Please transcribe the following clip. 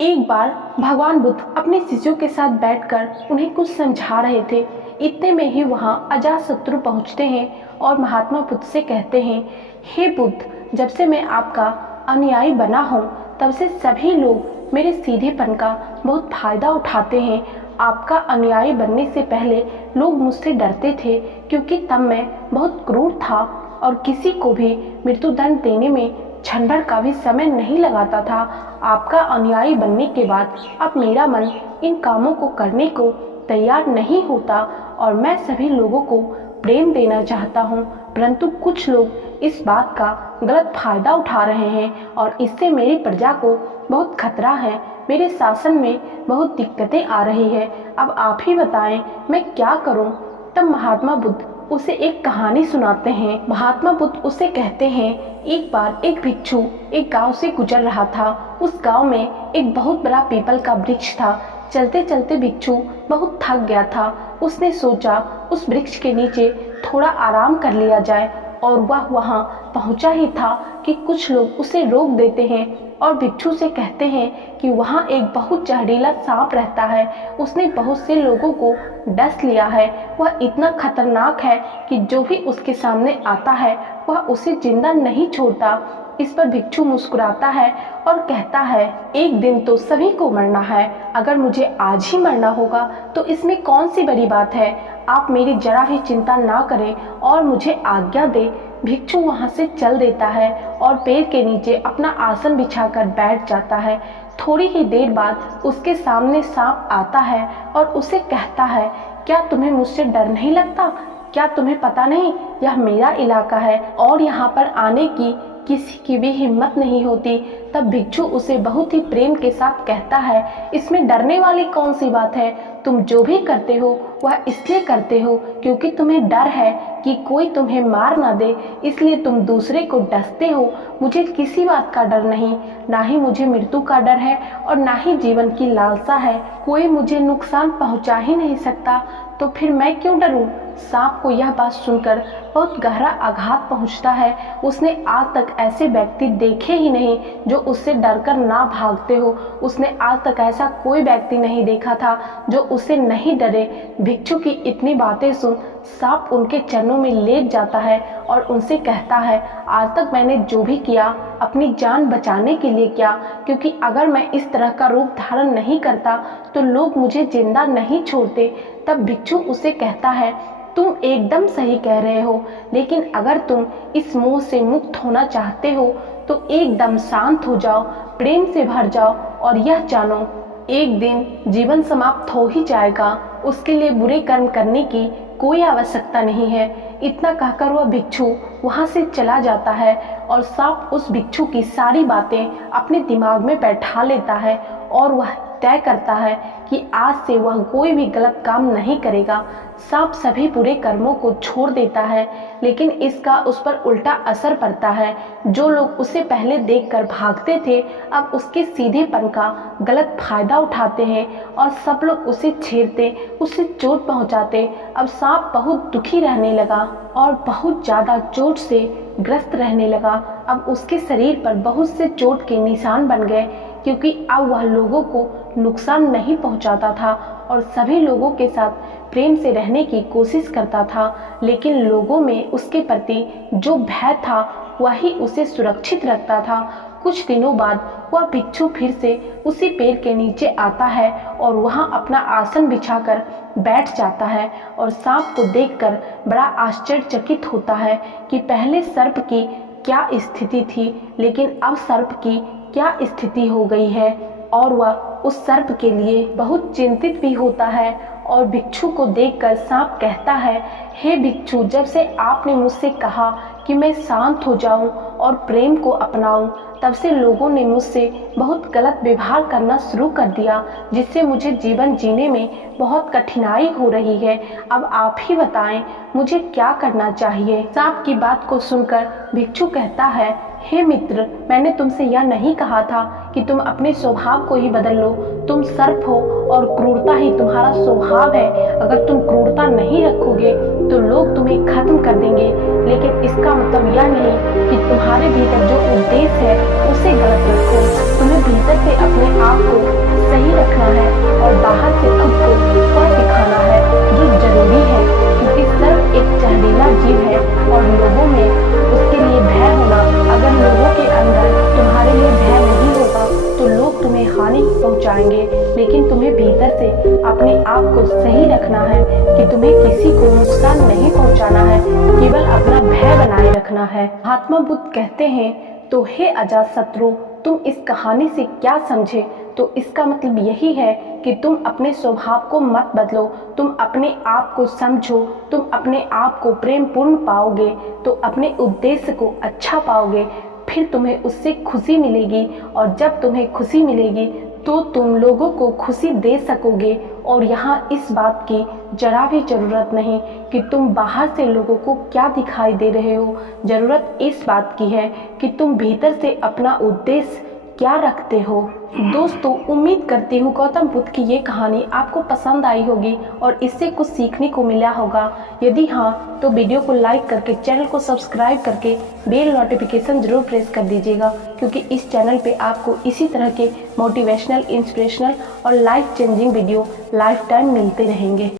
एक बार भगवान बुद्ध अपने शिष्यों के साथ बैठकर उन्हें कुछ समझा रहे थे। इतने में ही वहाँ अजातशत्रु पहुँचते हैं और महात्मा बुद्ध से कहते हैं, हे बुद्ध, जब से मैं आपका अनुयायी बना हूँ तब से सभी लोग मेरे सीधेपन का बहुत फायदा उठाते हैं। आपका अनुयायी बनने से पहले लोग मुझसे डरते थे क्योंकि तब मैं बहुत क्रूर था और किसी को भी मृत्युदंड देने में क्षण भर का भी समय नहीं लगाता था। आपका अनुयायी बनने के बाद अब मेरा मन इन कामों को करने को तैयार नहीं होता और मैं सभी लोगों को प्रेम देना चाहता हूँ, परंतु कुछ लोग इस बात का गलत फायदा उठा रहे हैं और इससे मेरी प्रजा को बहुत खतरा है। मेरे शासन में बहुत दिक्कतें आ रही है। अब आप ही बताएं मैं क्या करूं? तब महात्मा बुद्ध उसे एक कहानी सुनाते हैं। महात्मा बुद्ध उसे कहते हैं, एक बार एक भिक्षु एक गांव से गुजर रहा था। उस गांव में एक बहुत बड़ा पीपल का वृक्ष था। चलते चलते भिक्षु बहुत थक गया था। उसने सोचा उस वृक्ष के नीचे थोड़ा आराम कर लिया जाए और वह वहां पहुंचा ही था कि कुछ लोग उसे रोक देते हैं और भिक्षु से कहते हैं कि वहाँ एक बहुत जहरीला सांप रहता है। उसने बहुत से लोगों को डस लिया है। वह इतना खतरनाक है कि जो भी उसके सामने आता है वह उसे जिंदा नहीं छोड़ता। इस पर भिक्षु मुस्कुराता है और कहता है, एक दिन तो सभी को मरना है। अगर मुझे आज ही मरना होगा तो इसमें कौन सी बड़ी बात है। आप मेरी जरा भी चिंता ना करें और मुझे आज्ञा दे। भिक्षु वहाँ से चल देता है और पेड़ के नीचे अपना आसन बिछाकर बैठ जाता है। थोड़ी ही देर बाद उसके सामने सांप आता है और उसे कहता है, क्या तुम्हें मुझसे डर नहीं लगता? क्या तुम्हें पता नहीं यह मेरा इलाका है और यहाँ पर आने की किसी की भी हिम्मत नहीं होती। तब भिक्षु उसे बहुत ही प्रेम के साथ कहता है, इसमें डरने वाली कौन सी बात है? तुम जो भी करते हो वह इसलिए करते हो क्योंकि तुम्हें डर है कि कोई तुम्हें मार ना दे, इसलिए तुम दूसरे को डसते हो। मुझे किसी बात का डर नहीं, ना ही मुझे मृत्यु का डर है और ना ही जीवन की लालसा है। कोई मुझे नुकसान पहुंचा ही नहीं सकता तो फिर मैं क्यों डरूं? सांप को यह बात सुनकर बहुत गहरा आघात पहुंचता है। उसने आज तक ऐसे व्यक्ति देखे ही नहीं जो उससे डरकर ना भागते हो। उसने आज तक ऐसा कोई व्यक्ति नहीं देखा था जो उससे नहीं डरे। भिक्षु की इतनी बातें सुन सांप उनके चरणों में लेट जाता है और उनसे कहता है, आज तक मैंने जो भी किया अपनी जान बचाने के लिए किया, क्योंकि अगर मैं इस तरह का रूप धारण नहीं करता तो लोग मुझे जिंदा नहीं छोड़ते। तब भिक्षु उसे कहता है, तुम एकदम सही कह रहे हो, लेकिन अगर तुम इस मोह से मुक्त होना चाहते हो तो एकदम शांत हो जाओ, प्रेम से भर जाओ और यह जानो एक दिन जीवन समाप्त हो ही जाएगा। उसके लिए बुरे कर्म करने की कोई आवश्यकता नहीं है। इतना कहकर वह भिक्षु वहाँ से चला जाता है और सांप उस भिक्षु की सारी बातें अपने दिमाग में बैठा लेता है और वह तय करता है कि आज से वह कोई भी गलत काम नहीं करेगा। सांप सभी बुरे कर्मों को छोड़ देता है, लेकिन इसका उस पर उल्टा असर पड़ता है। जो लोग उसे पहले देखकर भागते थे अब उसके सीधेपन का गलत फायदा उठाते हैं और सब लोग उसे छेड़ते, उसे चोट पहुंचाते। अब सांप बहुत दुखी रहने लगा और बहुत ज़्यादा चोट से ग्रस्त रहने लगा। अब उसके शरीर पर बहुत से चोट के निशान बन गए, क्योंकि अब वह लोगों को नुकसान नहीं पहुंचाता था और सभी लोगों के साथ प्रेम से रहने की कोशिश करता था। लेकिन लोगों में उसके प्रति जो भय था वही उसे सुरक्षित रखता था। कुछ दिनों बाद वह भिक्षु फिर से उसी पेड़ के नीचे आता है और वहां अपना आसन बिछाकर बैठ जाता है और सांप को देखकर बड़ा आश्चर्यचकित होता है कि पहले सर्प की क्या स्थिति थी, लेकिन अब सर्प की क्या स्थिति हो गई है। और वह उस सर्प के लिए बहुत चिंतित भी होता है और भिक्षु को देखकर सांप कहता है, हे भिक्षु, जब से आपने मुझसे कहा कि मैं शांत हो जाऊं और प्रेम को अपनाऊं, तब से लोगों ने मुझसे बहुत गलत व्यवहार करना शुरू कर दिया, जिससे मुझे जीवन जीने में बहुत कठिनाई हो रही है। अब आप ही बताएं मुझे क्या करना चाहिए। सांप की बात को सुनकर भिक्षु कहता है, हे मित्र, मैंने तुमसे यह नहीं कहा था कि तुम अपने स्वभाव को ही बदल लो। तुम सर्प हो और क्रूरता ही तुम्हारा स्वभाव है। अगर तुम क्रूरता नहीं रखोगे तो लोग तुम्हें खत्म कर देंगे, लेकिन इसका मतलब यह नहीं कि तुम्हारे भीतर जो उद्देश्य है उसे गलत रखो। तुम्हें भीतर से अपने आप को पहुंचाएंगे, लेकिन तुम्हें भीतर से अपने आप को सही रखना है कि तुम्हें किसी को नुकसान नहीं पहुंचाना है, केवल अपना भय बनाए रखना है। महात्मा बुद्ध कहते हैं, तो हे अजातशत्रु, तुम इस कहानी से क्या समझे? तो इसका मतलब यही है कि तुम अपने स्वभाव को मत बदलो, तुम अपने आप को समझो, तुम अपने आप को प्रेम पूर्ण पाओगे तो अपने उद्देश्य को अच्छा पाओगे, फिर तुम्हें उससे खुशी मिलेगी, और जब तुम्हें खुशी मिलेगी तो तुम लोगों को खुशी दे सकोगे। और यहाँ इस बात की जरा भी ज़रूरत नहीं कि तुम बाहर से लोगों को क्या दिखाई दे रहे हो, ज़रूरत इस बात की है कि तुम भीतर से अपना उद्देश्य क्या रखते हो। दोस्तों, उम्मीद करती हूँ गौतम बुद्ध की ये कहानी आपको पसंद आई होगी और इससे कुछ सीखने को मिला होगा। यदि हाँ, तो वीडियो को लाइक करके चैनल को सब्सक्राइब करके बेल नोटिफिकेशन जरूर प्रेस कर दीजिएगा, क्योंकि इस चैनल पे आपको इसी तरह के मोटिवेशनल, इंस्पिरेशनल और life changing video life time मिलते रहेंगे।